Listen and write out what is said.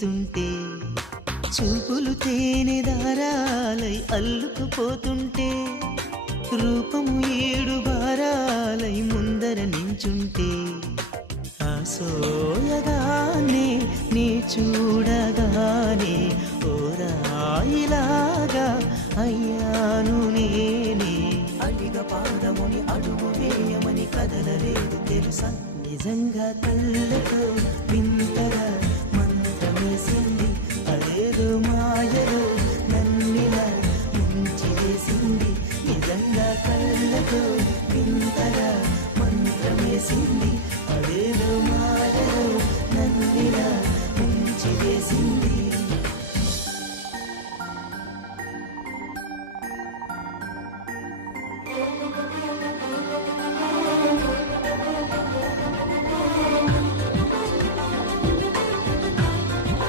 తీస్తుంటే, చూపులు తేనె దారాలై అల్లుకుపోతుంటే, రూపము ఏడు బారాలై ముందర నించుంటే, ఆసోయగానే నీ చూడగానే ఓరాయిలాగా అయ్యాను నేనే. అడిగ పాదముని అడుగు వేయమని కదలలేదు తెలుసా, నిజంగా కళ్ళతో వింతగా